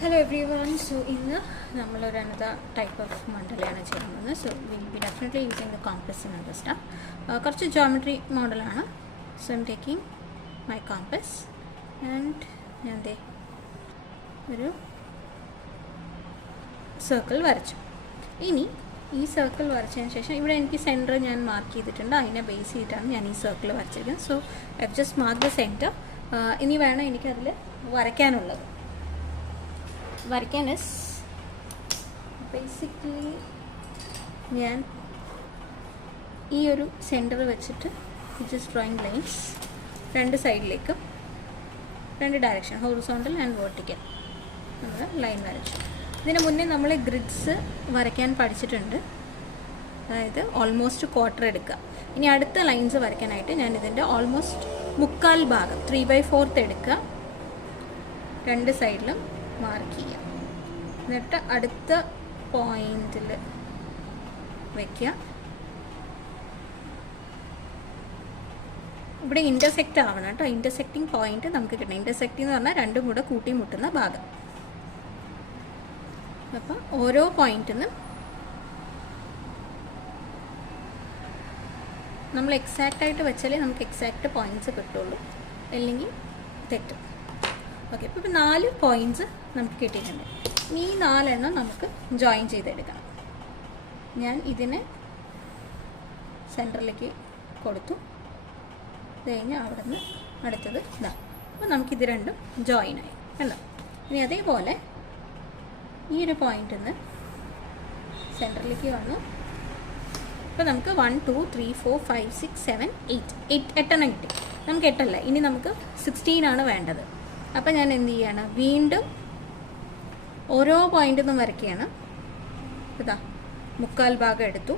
Hello everyone. So in another type of mandala so we will be definitely using the compass in this stuff. Geometry model so I'm taking my compass and ഒരു circle വരച്ചു. ഇനി ഈ circle വരച്ചതിന് ശേഷം ഇവിടെ എനിക്ക് centre ഞാൻ mark ചെയ്തിട്ടുണ്ട്. അതിനെ ബേസ് ചെയ്തിട്ടാണ് ഞാൻ ഈ സർക്കിൾ വരച്ചിരിക്കുന്നത്. So I just mark the centre. ഇനി വേണം എനിക്കതിൽ വരയ്ക്കാനുള്ളത്. വരയ്ക്കാൻ ഇസ് ബേസിക്കലി ഞാൻ ഈ ഒരു സെൻറ്റർ വെച്ചിട്ട് ജസ്റ്റ് ഡ്രോയിങ് ലൈൻസ് രണ്ട് സൈഡിലേക്ക് രണ്ട് ഡയറക്ഷൻ ഹൊറിസോണ്ടൽ ആൻഡ് വെർട്ടിക്കൽ നമ്മൾ ലൈൻ വരച്ചു. ഇതിന് മുന്നേ നമ്മൾ ഗ്രിഡ്സ് വരയ്ക്കാൻ പഠിച്ചിട്ടുണ്ട്. അതായത് ഓൾമോസ്റ്റ് ക്വാർട്ടർ എടുക്കുക. ഇനി അടുത്ത ലൈൻസ് വരയ്ക്കാനായിട്ട് ഞാൻ ഇതിൻ്റെ ഓൾമോസ്റ്റ് മുക്കാൽ ഭാഗം 3/4 എടുക്കുക. രണ്ട് സൈഡിലും മാർക്ക് ചെയ്യുക. എന്നിട്ട് അടുത്ത പോയിന്റിൽ വയ്ക്കുക. ഇവിടെ ഇൻ്റർസെക്റ്റ് ആവണം കേട്ടോ. ഇൻ്റർസെക്റ്റിംഗ് പോയിന്റ് നമുക്ക് കിട്ടണം. ഇൻ്റർസെക്റ്റ് എന്ന് പറഞ്ഞാൽ രണ്ടും കൂടെ കൂട്ടിമുട്ടുന്ന ഭാഗം. അപ്പം ഓരോ പോയിന്റിൽ നിന്നും നമ്മൾ എക്സാക്റ്റായിട്ട് വെച്ചാലേ നമുക്ക് എക്സാക്റ്റ് പോയിൻറ്റ്സ് കിട്ടുള്ളൂ, അല്ലെങ്കിൽ തെറ്റും. ഓക്കെ, അപ്പോൾ ഇപ്പോൾ 4 പോയിൻറ്റ്സ് നമുക്ക് കിട്ടിയിട്ടുണ്ട്. ഈ 4 എണ്ണം നമുക്ക് ജോയിൻ ചെയ്തെടുക്കണം. ഞാൻ ഇതിനെ സെൻറ്ററിലേക്ക് കൊടുത്തു. ഇത് കഴിഞ്ഞ് അവിടെ നിന്ന് അടുത്തത് ഇതാ. അപ്പോൾ നമുക്കിത് രണ്ടും ജോയിനായി കണ്ടോ. ഇനി അതേപോലെ ഈ ഒരു പോയിന്റിൽ നിന്ന് സെൻറ്ററിലേക്ക് വന്നു. അപ്പോൾ നമുക്ക് 1 2 3 4 5 6 7 8 എണ്ണം കിട്ടി. നമുക്ക് 8 അല്ല, ഇനി നമുക്ക് 16 ആണ് വേണ്ടത്. അപ്പോൾ ഞാൻ എന്ത് ചെയ്യാണ്, വീണ്ടും ഓരോ പോയിന്റിൽ നിന്നും വരയ്ക്കുകയാണ്. ഇതാ മുക്കാൽ ഭാഗം എടുത്തു,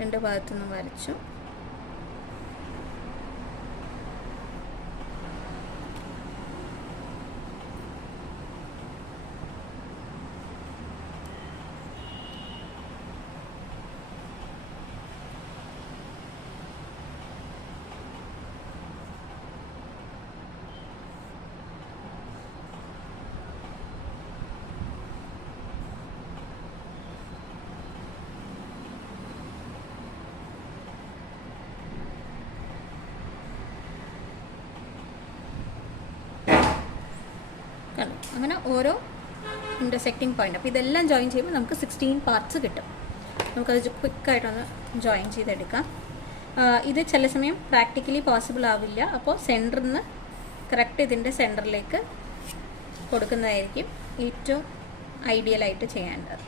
രണ്ട് ഭാഗത്തുനിന്നും വരച്ചു. അങ്ങനെ ഓരോ ഇൻ്റർസെക്റ്റിംഗ് പോയിന്റ്. അപ്പോൾ ഇതെല്ലാം ജോയിൻ ചെയ്യുമ്പോൾ നമുക്ക് 16 പാർട്സ് കിട്ടും. നമുക്കത് ക്വിക്കായിട്ടൊന്ന് ജോയിൻ ചെയ്തെടുക്കാം. ഇത് ചില സമയം പ്രാക്ടിക്കലി പോസിബിൾ ആവില്ല. അപ്പോൾ സെൻറ്ററിൽ നിന്ന് കറക്റ്റ് ഇതിൻ്റെ സെൻറ്ററിലേക്ക് കൊടുക്കുന്നതായിരിക്കും ഏറ്റവും ഐഡിയലായിട്ട് ചെയ്യേണ്ടത്.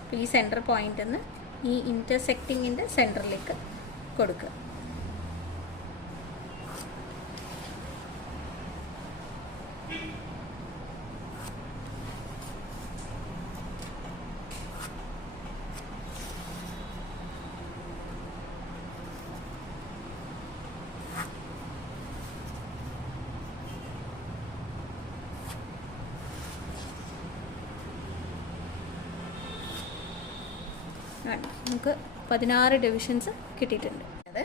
അപ്പോൾ ഈ സെൻറ്റർ പോയിന്റിൽ നിന്ന് ഈ ഇൻ്റർസെക്റ്റിങ്ങിൻ്റെ സെൻറ്ററിലേക്ക് കൊടുക്കുക. നമുക്ക് 16 ഡിവിഷൻസ് കിട്ടിയിട്ടുണ്ട്. അത്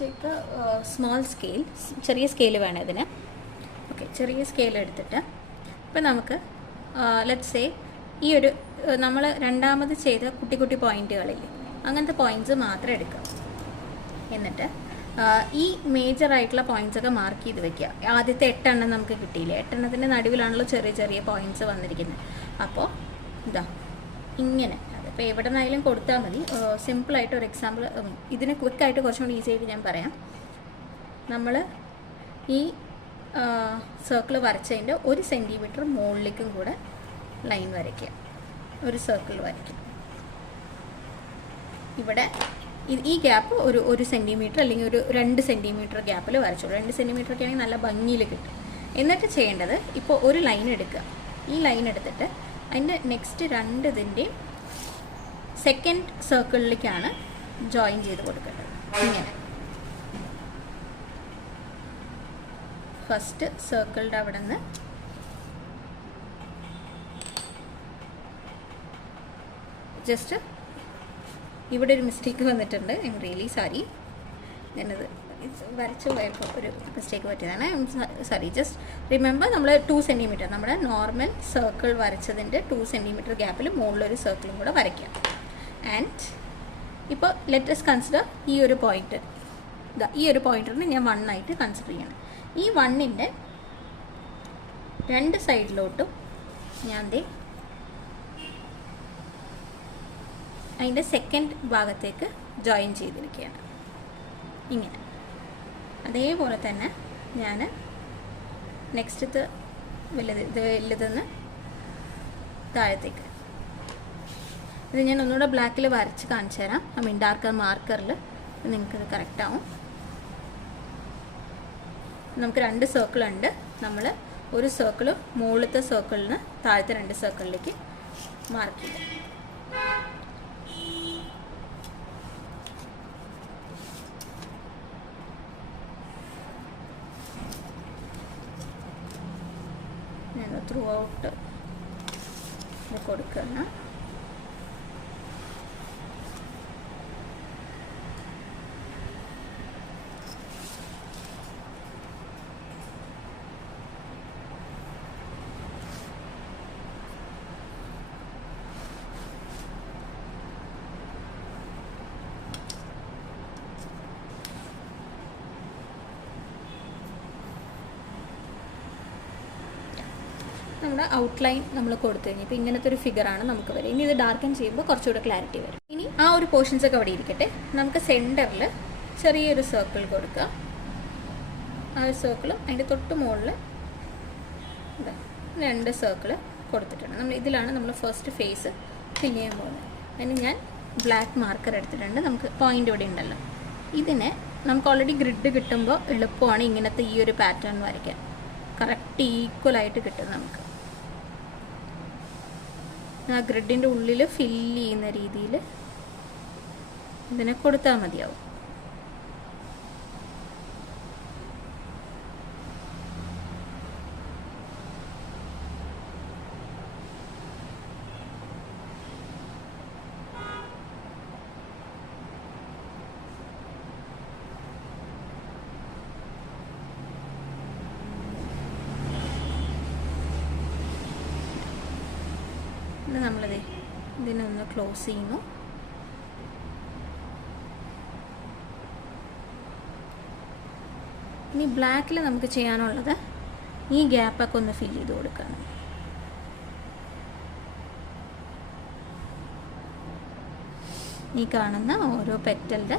ടേക്ക് സ്മോൾ സ്കെയിൽ, ചെറിയ സ്കെയിൽ വേണം ഇതിന്. ഓക്കെ, ചെറിയ സ്കെയിൽ എടുത്തിട്ട് ഇപ്പം നമുക്ക് ലെറ്റ്സ് സേ ഈ ഒരു നമ്മൾ രണ്ടാമത് ചെയ്ത കുട്ടി കുട്ടി പോയിന്റുകളില്ലേ, അങ്ങനത്തെ പോയിന്റ്സ് മാത്രം എടുക്കുക. എന്നിട്ട് ഈ മേജർ ആയിട്ടുള്ള പോയിന്റ്സൊക്കെ മാർക്ക് ചെയ്ത് വെക്കുക. ആദ്യത്തെ 8 എണ്ണം നമുക്ക് കിട്ടിയില്ലേ, 8 എണ്ണത്തിൻ്റെ നടുവിലാണല്ലോ ചെറിയ ചെറിയ പോയിന്റ്സ് വന്നിരിക്കുന്നത്. അപ്പോൾ ഇതാ ഇങ്ങനെ ഇപ്പോൾ എവിടെ നിന്നായാലും കൊടുത്താൽ മതി. സിമ്പിളായിട്ട് ഒരു എക്സാമ്പിൾ, ഇതിന് ക്വിക്കായിട്ട് കുറച്ചും കൂടി ഈസി ആയിട്ട് ഞാൻ പറയാം. നമ്മൾ ഈ സർക്കിൾ വരച്ചതിൻ്റെ 1 സെൻറ്റിമീറ്റർ മുകളിലേക്കും കൂടെ ലൈൻ വരയ്ക്കുക. ഒരു സർക്കിൾ വരയ്ക്കുക. ഇവിടെ ഈ ഗ്യാപ്പ് ഒരു 1 സെൻറ്റിമീറ്റർ അല്ലെങ്കിൽ ഒരു 2 സെൻറ്റിമീറ്റർ ഗ്യാപ്പിൽ വരച്ചോളൂ. 2 സെൻറ്റിമീറ്റർ ഒക്കെ ആണെങ്കിൽ നല്ല ഭംഗിയിൽ കിട്ടും. എന്നിട്ട് ചെയ്യേണ്ടത്, ഇപ്പോൾ ഒരു ലൈൻ എടുക്കുക. ഈ ലൈൻ എടുത്തിട്ട് അതിൻ്റെ നെക്സ്റ്റ് 2 ഇതിൻ്റെയും സെക്കൻഡ് സർക്കിളിലേക്കാണ് ജോയിൻ ചെയ്ത് കൊടുക്കേണ്ടത്. ഇങ്ങനെ ഫസ്റ്റ് സർക്കിളിൻ്റെ അവിടെ നിന്ന് ജസ്റ്റ് ഇവിടെ ഒരു മിസ്റ്റേക്ക് വന്നിട്ടുണ്ട്. I am really sorry. ഞാനത് വരച്ച് പോയപ്പോൾ ഒരു മിസ്റ്റേക്ക് പറ്റിയതാണ്. സോറി, ജസ്റ്റ് റിമെമ്പർ നമ്മൾ 2 സെൻറ്റിമീറ്റർ നമ്മുടെ നോർമൽ സർക്കിൾ വരച്ചതിൻ്റെ 2 സെൻറ്റിമീറ്റർ ഗ്യാപ്പിൽ മുകളിലൊരു സർക്കിളും കൂടെ വരയ്ക്കാം. ആൻഡ് ഇപ്പോൾ ലെറ്റസ് കൺസിഡർ ഈ ഒരു പോയിൻ്റ്, ഈ ഒരു പോയിൻ്റിന് ഞാൻ 1 ആയിട്ട് കൺസിഡർ ചെയ്യണം. ഈ 1ൻ്റെ 2 സൈഡിലോട്ടും ഞാൻ അതിൻ്റെ സെക്കൻഡ് ഭാഗത്തേക്ക് ജോയിൻ ചെയ്തിരിക്കുകയാണ് ഇങ്ങനെ. അതേപോലെ തന്നെ ഞാൻ നെക്സ്റ്റ് വലുതെന്ന് താഴത്തേക്ക് ഇത് ഞാൻ ഒന്നുകൂടെ ബ്ലാക്കിൽ വരച്ച് കാണിച്ചു തരാം. ഐ മീൻ ഡാർക്കർ മാർക്കറിൽ നിങ്ങൾക്കത് കറക്റ്റാവും. നമുക്ക് 2 സർക്കിളുണ്ട്. നമ്മൾ ഒരു സർക്കിൾ മുകളിലത്തെ സർക്കിളിൽ നിന്ന് താഴത്തെ 2 സർക്കിളിലേക്ക് മാർക്ക് ചെയ്യാം. ഞാൻ ത്രൂ ഔട്ട് ഇത് കൊടുക്കണം. നമ്മുടെ ഔട്ട്ലൈൻ നമ്മൾ കൊടുത്തു കഴിഞ്ഞാൽ ഇപ്പോൾ ഇങ്ങനത്തെ ഒരു ഫിഗറാണ് നമുക്ക് വരും. ഇനി ഇത് ഡാർക്കൻ ചെയ്യുമ്പോൾ കുറച്ചുകൂടെ ക്ലാരിറ്റി വരും. ഇനി ആ ഒരു പോർഷൻസൊക്കെ അവിടെ ഇരിക്കട്ടെ. നമുക്ക് സെൻറ്ററിൽ ചെറിയൊരു സർക്കിൾ കൊടുക്കുക. ആ ഒരു സർക്കിളും അതിൻ്റെ തൊട്ട് മുകളിൽ 2 സർക്കിൾ കൊടുത്തിട്ടുണ്ട്. ഇതിലാണ് നമ്മൾ ഫസ്റ്റ് ഫേസ് ഫിൽ ചെയ്യാൻ പോകുന്നത്. അതിന് ഞാൻ ബ്ലാക്ക് മാർക്കർ എടുത്തിട്ടുണ്ട്. നമുക്ക് പോയിൻ്റ് ഇവിടെ ഉണ്ടല്ലോ. ഇതിനെ നമുക്ക് ഓൾറെഡി ഗ്രിഡ് കിട്ടുമ്പോൾ എളുപ്പമാണ് ഇങ്ങനത്തെ ഈ ഒരു പാറ്റേൺ വരയ്ക്കാൻ. കറക്റ്റ് ഈക്വലായിട്ട് കിട്ടും നമുക്ക്. ആ ഗ്രിഡിൻ്റെ ഉള്ളിൽ ഫില്ല് ചെയ്യുന്ന രീതിയിൽ ഇതിനെ കൊടുത്താൽ മതിയാവും. നമ്മളിത് ഇതിനൊന്ന് ക്ലോസ് ചെയ്യുന്നു. ഇനി ബ്ലാക്കിൽ നമുക്ക് ചെയ്യാനുള്ളത് ഈ ഗ്യാപ്പൊക്കെ ഒന്ന് ഫിൽ ചെയ്ത് കൊടുക്കണം. ഈ കാണുന്ന ഓരോ പെറ്റലിൻ്റെ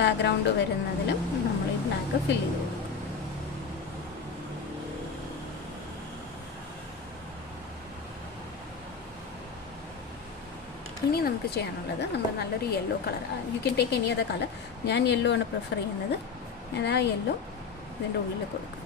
ബാക്ക്ഗ്രൗണ്ട് വരുന്നതിലും നമ്മൾ ഈ ബ്ലാക്ക് ഫിൽ ചെയ്ത് കൊടുക്കും. ഇനി നമുക്ക് ചെയ്യാനുള്ളത് നമ്മൾ നല്ലൊരു yellow colour, you can take any other colour. ഞാൻ യെല്ലോ ആണ് പ്രിഫർ ചെയ്യുന്നത്. ഞാൻ ആ യെല്ലോ ഇതിൻ്റെ ഉള്ളിൽ കൊടുക്കും.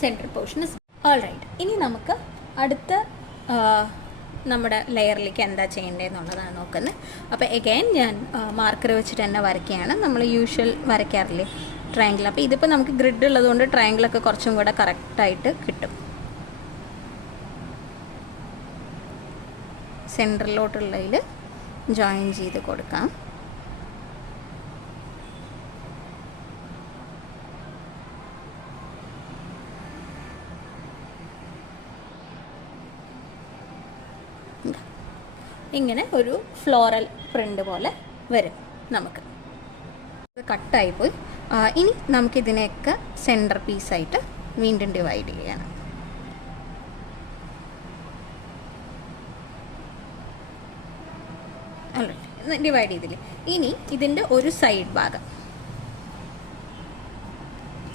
Central portion is all right. ഇനി നമുക്ക് അടുത്ത നമ്മുടെ ലെയറിലേക്ക് എന്താ ചെയ്യേണ്ടതെന്നുള്ളതാണ് നോക്കുന്നത്. അപ്പോൾ എഗെയിൻ ഞാൻ മാർക്കർ വെച്ചിട്ട് തന്നെ വരയ്ക്കുകയാണ്. നമ്മൾ യൂഷ്വൽ വരയ്ക്കാറില്ലേ ട്രയാങ്കിൾ. അപ്പോൾ ഇതിപ്പോൾ നമുക്ക് ഗ്രിഡ് ഉള്ളതുകൊണ്ട് ട്രയാങ്കിളൊക്കെ കുറച്ചും കൂടെ കറക്റ്റായിട്ട് കിട്ടും. സെൻട്രലിലോട്ടുള്ളതിൽ ജോയിൻ ചെയ്ത് കൊടുക്കാം. ഇങ്ങനെ ഒരു ഫ്ലോറൽ പ്രിൻ്റ് പോലെ വരും നമുക്ക്. കട്ടായിപ്പോയി. ഇനി നമുക്കിതിനെയൊക്കെ സെൻറ്റർ പീസായിട്ട് വീണ്ടും ഡിവൈഡ് ചെയ്യണം. അല്ല ഡിവൈഡ് ചെയ്തില്ലേ. ഇനി ഇതിൻ്റെ ഒരു സൈഡ് ഭാഗം,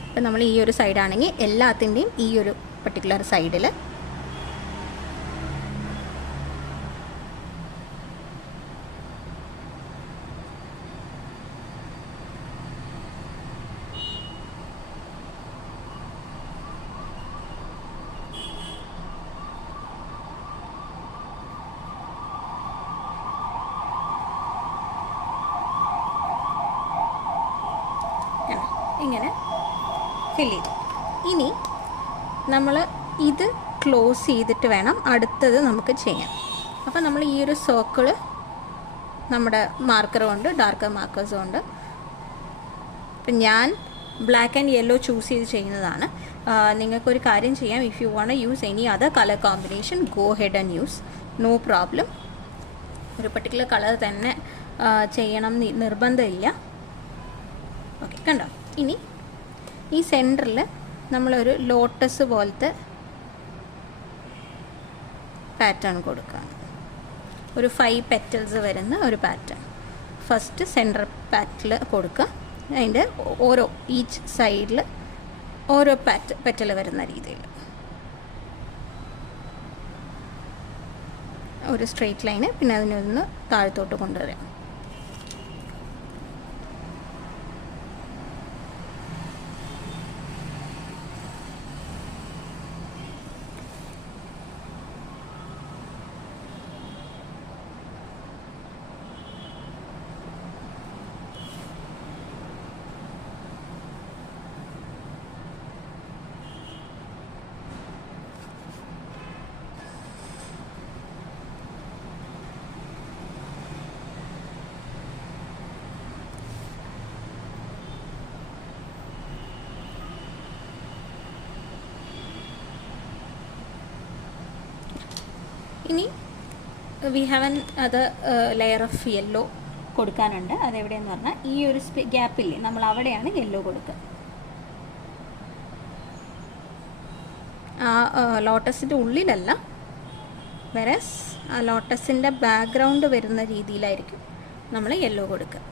ഇപ്പം നമ്മൾ ഈ ഒരു സൈഡാണെങ്കിൽ എല്ലാത്തിൻ്റെയും ഈ ഒരു പർട്ടിക്കുലർ സൈഡിൽ ഇങ്ങനെ ഫില്ല് ചെയ്തു. ഇനി നമ്മൾ ഇത് ക്ലോസ് ചെയ്തിട്ട് വേണം അടുത്തത് നമുക്ക് ചെയ്യാൻ. അപ്പോൾ നമ്മൾ ഈ ഒരു സർക്കിള് നമ്മുടെ മാർക്കർ കൊണ്ട്, ഡാർക്കർ മാർക്കേഴ്സ് കൊണ്ട്, ഇപ്പം ഞാൻ ബ്ലാക്ക് ആൻഡ് യെല്ലോ ചൂസ് ചെയ്ത് ചെയ്യുന്നതാണ്. നിങ്ങൾക്കൊരു കാര്യം ചെയ്യാം, if you want use any other colour combination go ahead and use, no problem. ഒരു പർട്ടിക്കുലർ കളർ തന്നെ ചെയ്യണം നിർബന്ധമില്ല. ഓക്കെ, കണ്ടോ? ഇനി ഈ സെൻറ്ററിൽ നമ്മളൊരു ലോട്ടസ് പോലത്തെ പാറ്റേൺ കൊടുക്കുക. ഒരു 5 പെറ്റൽസ് വരുന്ന ഒരു പാറ്റേൺ ഫസ്റ്റ് സെൻറ്റർ പാറ്റിൽ കൊടുക്കുക. അതിൻ്റെ ഓരോ ഈച്ച് സൈഡിൽ ഓരോ പെറ്റൽ വരുന്ന രീതിയിൽ ഒരു സ്ട്രെയിറ്റ് ലൈന്, പിന്നെ അതിനൊന്ന് താഴത്തോട്ട് കൊണ്ടുവരാം. ഇനി we have an other layer of yellow കൊടുക്കാനുണ്ട്. അതെവിടെയെന്ന് പറഞ്ഞാൽ ഈ ഒരു ഗ്യാപ്പില്ലേ, നമ്മൾ അവിടെയാണ് യെല്ലോ കൊടുക്കുക. ആ ലോട്ടസിൻ്റെ ഉള്ളിലല്ല, വെറസ് ആ ലോട്ടസിൻ്റെ ബാക്ക്ഗ്രൗണ്ട് വരുന്ന രീതിയിലായിരിക്കും നമ്മൾ യെല്ലോ കൊടുക്കുക.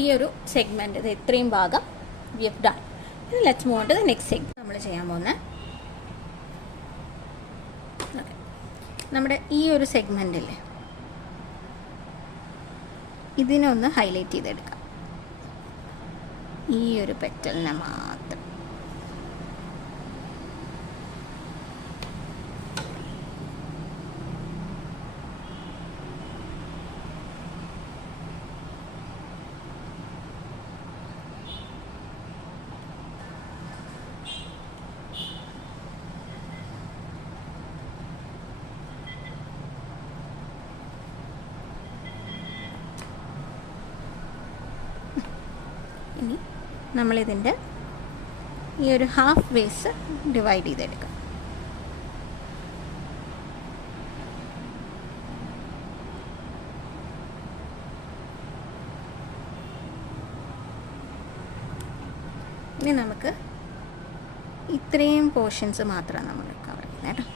ഈ ഒരു സെഗ്മെൻറ്റ്, ഇത് ഇത്രയും ഭാഗം we have done. Let's move on to the next segment. നമ്മൾ ചെയ്യാൻ പോകുന്നത് നമ്മുടെ ഈ ഒരു സെഗ്മെൻറ്റില്ലേ, ഇതിനൊന്ന് ഹൈലൈറ്റ് ചെയ്തെടുക്കാം. ഈ ഒരു പെറ്റലിനെ മാത്രം. ഇനി നമ്മളിതിൻ്റെ ഈ ഒരു ഹാഫ് വേസ് ഡിവൈഡ് ചെയ്തെടുക്കാം. ഇനി നമുക്ക് ഇത്രയും പോർഷൻസ് മാത്രമാണ് നമ്മൾ കവർ ചെയ്യുന്നത് കേട്ടോ.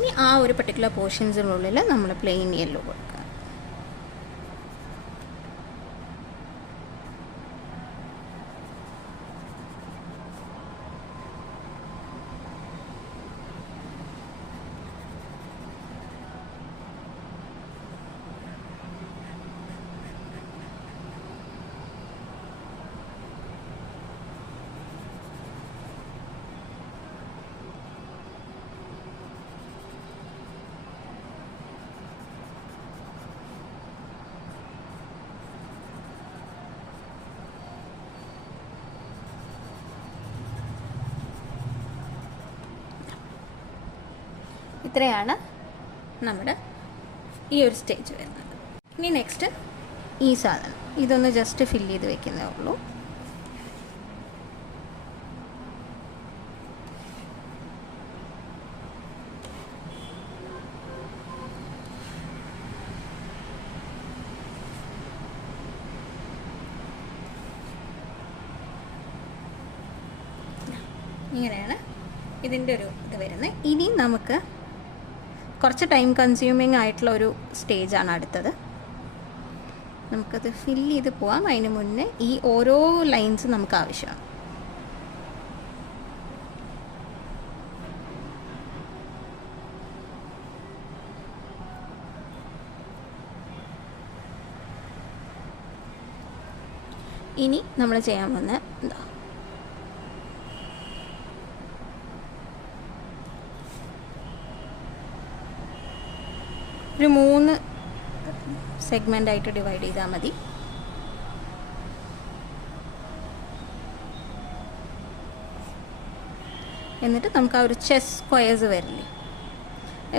ഇനി ആ ഒരു പർട്ടിക്കുലർ പോർഷൻസിനുള്ളിൽ നമ്മൾ പ്ലെയിൻ യെല്ലോ കൊടുക്കുക. ഇത്രയാണ് നമ്മുടെ ഈ ഒരു സ്റ്റേജ് വരുന്നത്. ഇനി നെക്സ്റ്റ് ഈ സാധനം ഇതൊന്ന് ജസ്റ്റ് ഫില്ല് ചെയ്ത് വെക്കുന്നേ ഉള്ളൂ. ഇങ്ങനെയാണ് ഇതിൻ്റെ ഒരു ഇത് വരുന്നത്. ഇനി നമുക്ക് കുറച്ച് ടൈം കൺസ്യൂമിങ് ആയിട്ടുള്ള ഒരു സ്റ്റേജാണ് അടുത്തത്. നമുക്കത് ഫില്ല് ചെയ്ത് പോവാം. അതിന് മുന്നേ ഈ ഓരോ ലൈൻസ് നമുക്ക് ആവശ്യമാണ്. ഇനി നമ്മൾ ചെയ്യാൻ പോകുന്ന എന്താ, ഒരു 3 സെഗ്മെൻ്റായിട്ട് ഡിവൈഡ് ചെയ്താൽ മതി. എന്നിട്ട് നമുക്ക് ആ ഒരു ചെസ് സ്ക്വയേഴ്സ് വരില്ലേ,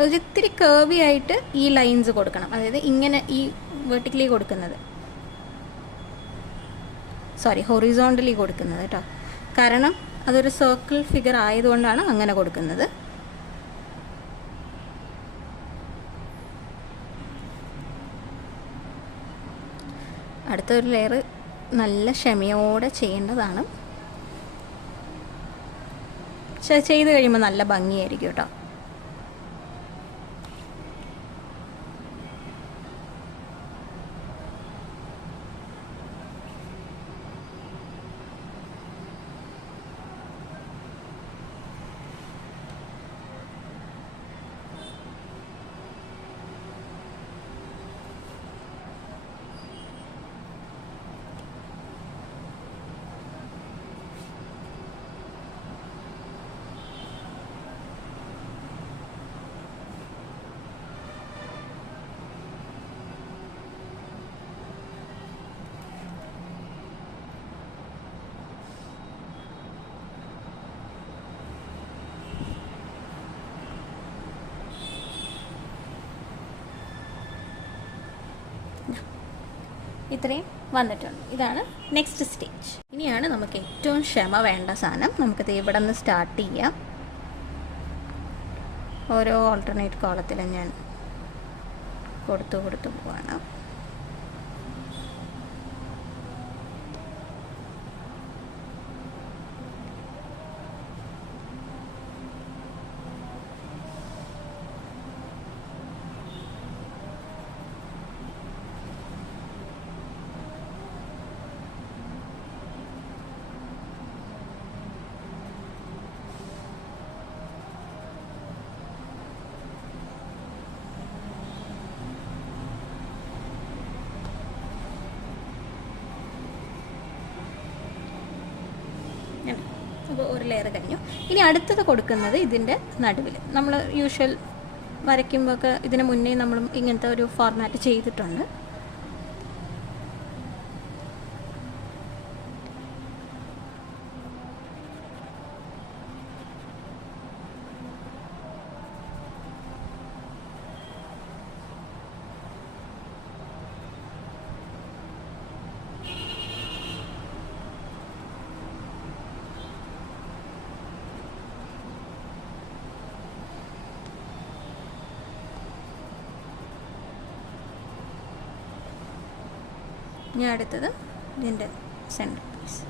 ഒരിത്തിരി കേർവി ആയിട്ട് ഈ ലൈൻസ് കൊടുക്കണം. അതായത് ഇങ്ങനെ ഈ വെർട്ടിക്കലി കൊടുക്കുന്നത്, സോറി ഹൊറിസോണ്ടലി കൊടുക്കുന്നത് കേട്ടോ. കാരണം അതൊരു സർക്കിൾ ഫിഗർ ആയതുകൊണ്ടാണ് അങ്ങനെ കൊടുക്കുന്നത്. അടുത്തൊരു ലെയർ നല്ല ക്ഷമയോടെ ചെയ്യേണ്ടതാണ്. ചെയ്ത് കഴിയുമ്പോൾ നല്ല ഭംഗിയായിരിക്കും കേട്ടോ. ഇത്രയും വന്നിട്ടുണ്ട്. ഇതാണ് നെക്സ്റ്റ് സ്റ്റേജ്. ഇനിയാണ് നമുക്ക് ഏറ്റവും ക്ഷമ വേണ്ട സാധനം. നമുക്കിത് ഇവിടെ നിന്ന് സ്റ്റാർട്ട് ചെയ്യാം. ഓരോ ഓൾട്ടർനേറ്റ് കോളത്തിലും ഞാൻ കൊടുത്തു പോവാണ്. അപ്പോൾ ഒരു ലെയർ കഴിഞ്ഞു. ഇനി അടുത്തത് കൊടുക്കുന്നത് ഇതിൻ്റെ നടുവിൽ. നമ്മൾ യൂഷ്വൽ വരയ്ക്കുമ്പോഴൊക്കെ ഇതിന് മുന്നേ നമ്മൾ ഇങ്ങനത്തെ ഒരു ഫോർമാറ്റ് ചെയ്തിട്ടുണ്ട്. ഞാൻ അടുത്തത് ഇതിൻ്റെ സെൻറ്റർ പീസ്.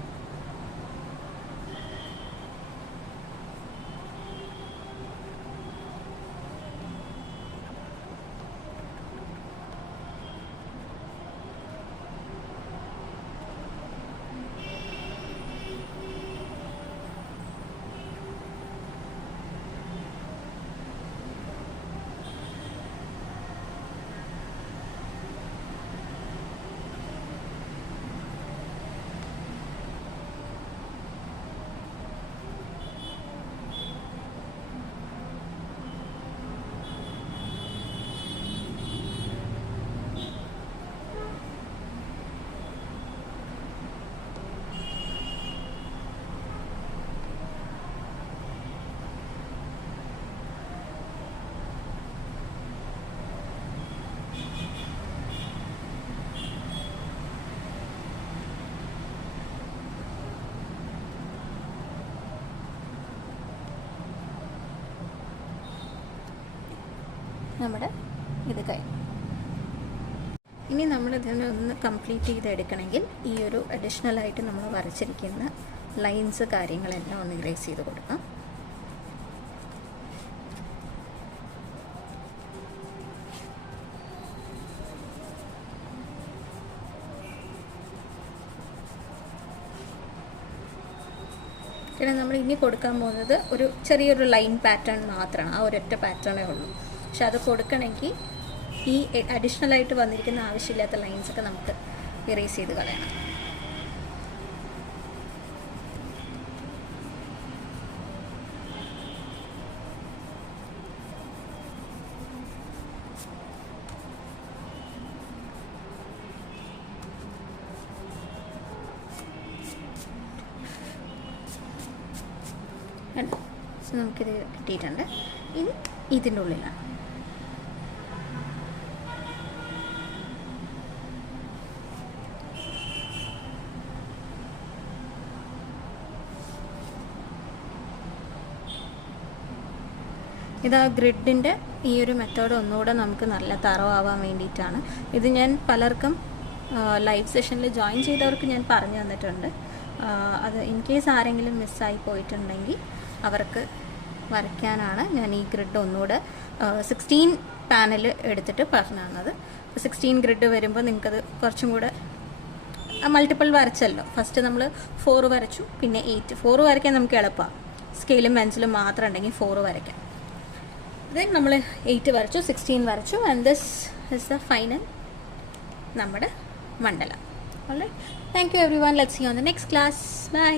നമ്മുടെ ഇത് കഴിഞ്ഞു. ഇനി നമ്മളിതിനെ ഒന്ന് കംപ്ലീറ്റ് ചെയ്തെടുക്കണമെങ്കിൽ ഈ ഒരു അഡീഷണലായിട്ട് നമ്മൾ വരച്ചിരിക്കുന്ന ലൈൻസ് കാര്യങ്ങളെല്ലാം ഒന്ന് ഇറേസ് ചെയ്ത് കൊടുക്കാം. പിന്നെ നമ്മൾ ഇനി കൊടുക്കാൻ പോകുന്നത് ഒരു ചെറിയൊരു ലൈൻ പാറ്റേൺ മാത്രമാണ്, ആ ഒരൊറ്റ പാറ്റേണേ ഉള്ളൂ. പക്ഷെ അത് കൊടുക്കണമെങ്കിൽ ഈ അഡീഷണലായിട്ട് വന്നിരിക്കുന്ന ആവശ്യമില്ലാത്ത ലൈൻസൊക്കെ നമുക്ക് ഇറേസ് ചെയ്ത് കളയണം. സോ നമുക്കിത് കിട്ടിയിട്ടുണ്ട്. ഇനി ഇതിൻ്റെ ഉള്ളിലാണ് ഇത് ആ ഗ്രിഡിൻ്റെ ഈ ഒരു മെത്തേഡ് ഒന്നുകൂടെ നമുക്ക് നല്ല തറവാവാൻ വേണ്ടിയിട്ടാണ്. ഇത് ഞാൻ പലർക്കും ലൈവ് സെഷനിൽ ജോയിൻ ചെയ്തവർക്ക് ഞാൻ പറഞ്ഞു തന്നിട്ടുണ്ട്. അത് ഇൻ കേസ് ആരെങ്കിലും മിസ്സായി പോയിട്ടുണ്ടെങ്കിൽ അവർക്ക് വരയ്ക്കാനാണ് ഞാൻ ഈ ഗ്രിഡ് ഒന്നുകൂടെ 16 പാനൽ എടുത്തിട്ട് പറഞ്ഞു തന്നത്. 16 ഗ്രിഡ് വരുമ്പോൾ നിങ്ങൾക്കത് കുറച്ചും കൂടെ മൾട്ടിപ്പിൾ വരച്ചല്ലോ. ഫസ്റ്റ് നമ്മൾ 4 വരച്ചു, പിന്നെ 8. 4 വരയ്ക്കാൻ നമുക്ക് എളുപ്പമാണ്, സ്കെയിലും പെൻസിലും മാത്രം ഉണ്ടെങ്കിൽ 4 വരയ്ക്കാം. ദെൻ നമ്മൾ 8 വരച്ചു, 16 വരച്ചു, and this is the final നമ്മുടെ mandala. Alright, thank you everyone. Let's see on the next class. By.